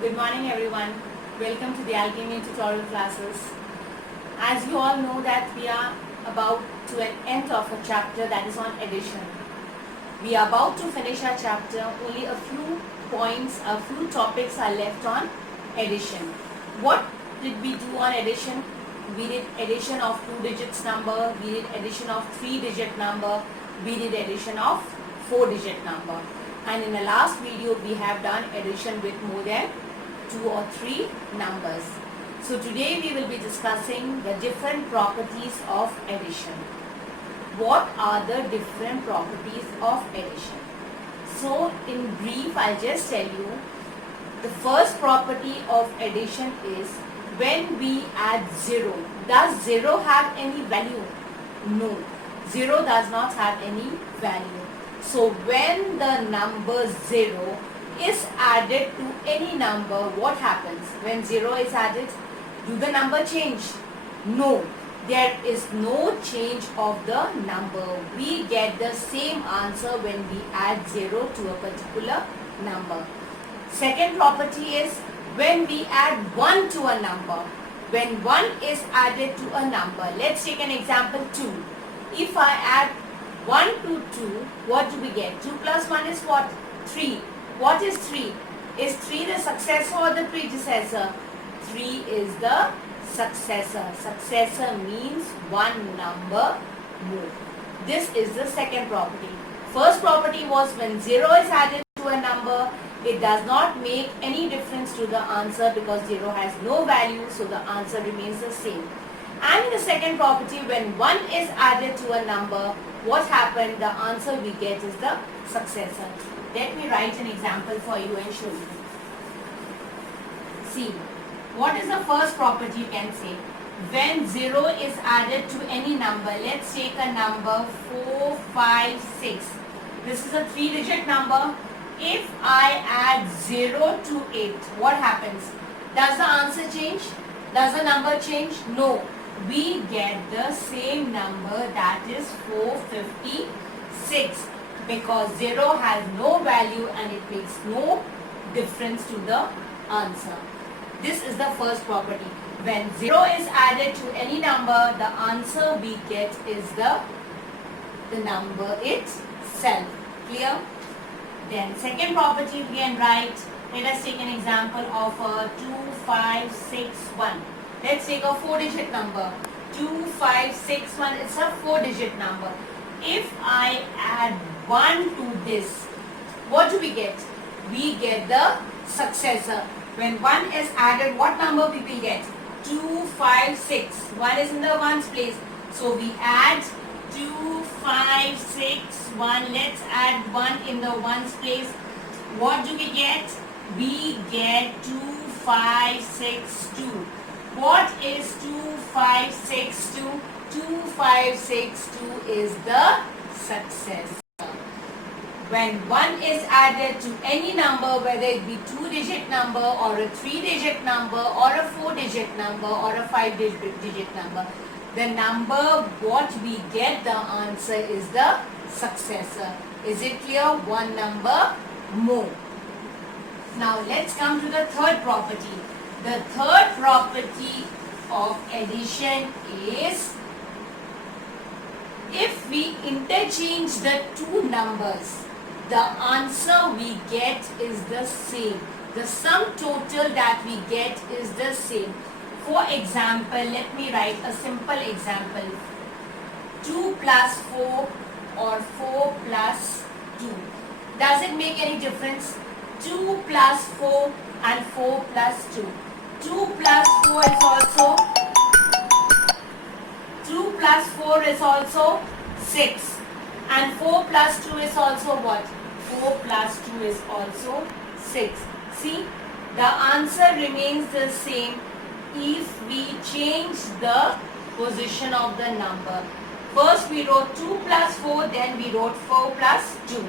Good morning everyone. Welcome to the Alchemy tutorial classes. As you all know that we are about to an end of a chapter that is on addition. We are about to finish our chapter. Only a few points, a few topics are left on addition. What did we do on addition? We did addition of 2 digits number, we did addition of 3 digit number, we did addition of 4 digit number. And in the last video we have done addition with more than 2 or 3 numbers. So today we will be discussing the different properties of addition. What are the different properties of addition? So in brief, I'll just tell you, the first property of addition is when we add 0. Does 0 have any value? No. 0 does not have any value. So when the number 0 is added to any number, what happens? When 0 is added, do the number change? No. There is no change of the number. We get the same answer when we add 0 to a particular number. Second property is when we add 1 to a number. When 1 is added to a number, let's take an example 2. If I add 1 to 2, what do we get? 2 plus 1 is what? 3. What is 3? Is 3 the successor or the predecessor? 3 is the successor. Successor means one number more. This is the second property. First property was when 0 is added to a number, it does not make any difference to the answer because 0 has no value, so the answer remains the same. And in the second property, when 1 is added to a number, what happened? The answer we get is the successor. Let me write an example for you and show you. See, what is the first property you can say? When 0 is added to any number, let's take a number 4, 5, 6. This is a 3-digit number. If I add 0 to it, what happens? Does the answer change? Does the number change? No. We get the same number, that is 456, because 0 has no value and it makes no difference to the answer. This is the first property. When 0 is added to any number, the answer we get is the number itself. Clear? Then second property we can write. Let us take an example of 2561. Let's take a 4-digit number. 2561, it's a 4-digit number. If I add 1 to this, what do we get? We get the successor. When 1 is added, what number we will get? 256. 1 is in the ones place. So we add 2561. Let's add 1 in the ones place. What do we get? We get 2562. What is 2562? 2562 is the successor. When 1 is added to any number, whether it be 2-digit number or a 3-digit number or a 4-digit number or a 5-digit number, the number what we get the answer is the successor. Is it clear? One number more. Now let's come to the third property. The third property of addition is if we interchange the two numbers, the answer we get is the same. The sum total that we get is the same. For example, let me write a simple example. 2 plus 4 or 4 plus 2. Does it make any difference? 2 plus 4 and 4 plus 2. 2 plus 4 is also 2 plus 4 is also 6. And 4 plus 2 is also what? 4 plus 2 is also 6. See, the answer remains the same if we change the position of the number. First we wrote 2 plus 4, then we wrote 4 plus 2.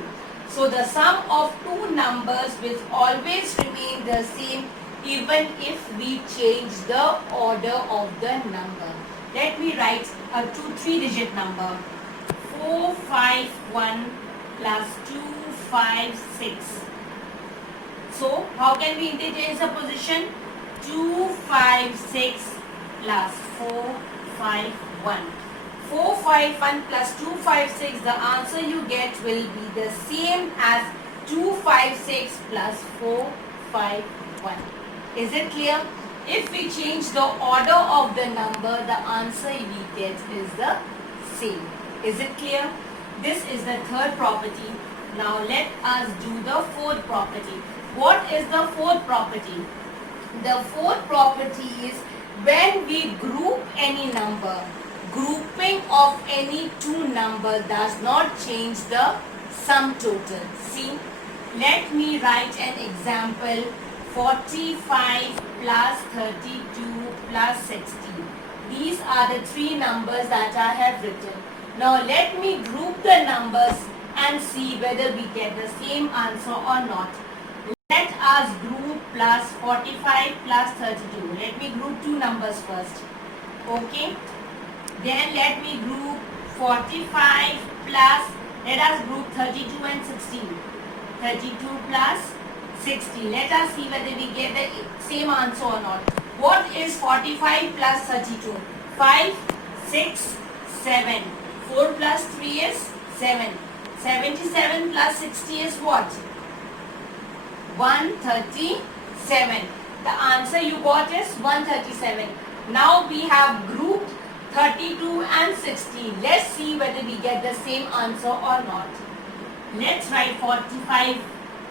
So the sum of two numbers will always remain the same even if we change the order of the number. Let me write a 3-digit number. 451 plus 256. So how can we interchange the position? 2, 5, 6 plus 4, 5, 1. 4, 5, 1 plus 2, 5, 6. The answer you get will be the same as 2, 5, 6 plus 4, 5, 1. Is it clear? If we change the order of the number, the answer we get is the same. Is it clear? This is the third property. Now let us do the fourth property. What is the fourth property? The fourth property is when we group any number, grouping of any two numbers does not change the sum total. See, let me write an example. 45 plus 32 plus 60. These are the three numbers that I have written. Now let me group the numbers and see whether we get the same answer or not. Let us group plus 45 plus 32. Let me group two numbers first. Okay. Then let me group 45 plus, let us group 32 and 16. 32 plus 60. Let us see whether we get the same answer or not. What is 45 plus 32? 5, 6, 7. 4 plus 3 is 7. 77 plus 60 is what? 137. The answer you got is 137. Now we have grouped 32 and 60. Let's see whether we get the same answer or not. Let's write 45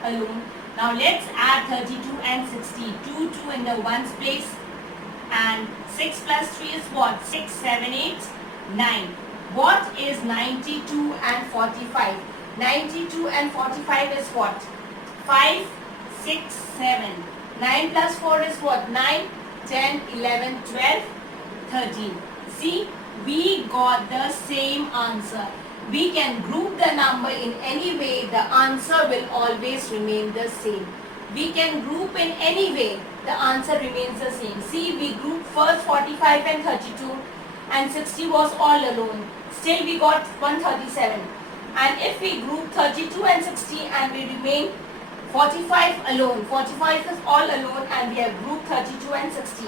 alone. Now let's add 32 and 60. 2 in the ones place. And 6 plus 3 is what? 6, 7, 8, 9. What is 92 and 45? 92 and 45 is what? 5, 6, 7. 9 plus 4 is what? 9, 10, 11, 12, 13. See, we got the same answer. We can group the number in any way, the answer will always remain the same. We can group in any way, the answer remains the same. See, we grouped first 45 and 32 and 60 was all alone. Still we got 137. And if we group 32 and 60 and we remain 45 alone, 45 is all alone and we have grouped 32 and 60.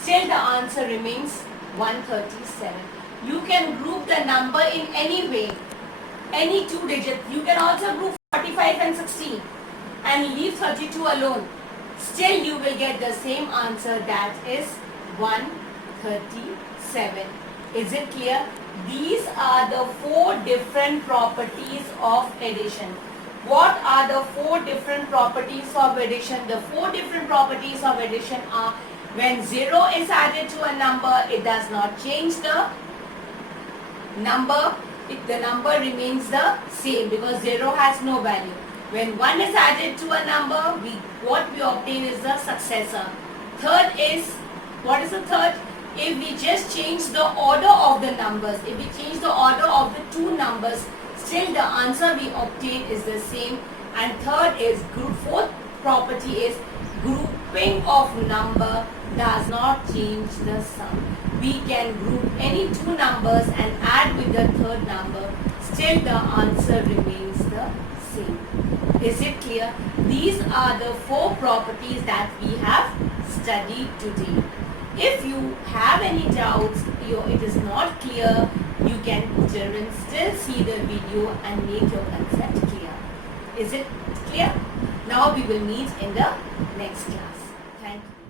Still the answer remains 137. You can group the number in any way, any two digits. You can also group 45 and 60 and leave 32 alone. Still you will get the same answer, that is 137. Is it clear? These are the four different properties of addition. What are the four different properties of addition? The four different properties of addition are: when 0 is added to a number, it does not change the number. The number remains the same because 0 has no value. When 1 is added to a number, what we obtain is the successor. Third is, what is the third? If we just change the order of the numbers, if we change the order of the two numbers, still the answer we obtain is the same. And third is, fourth property is, grouping of number does not change the sum. We can group any two numbers and add with the third number, still the answer remains the same. Is it clear? These are the four properties that we have studied today. If you have any doubts, it is not clear, you can children still see the video and make your concept clear. Is it clear? Now we will meet in the next class. Thank you.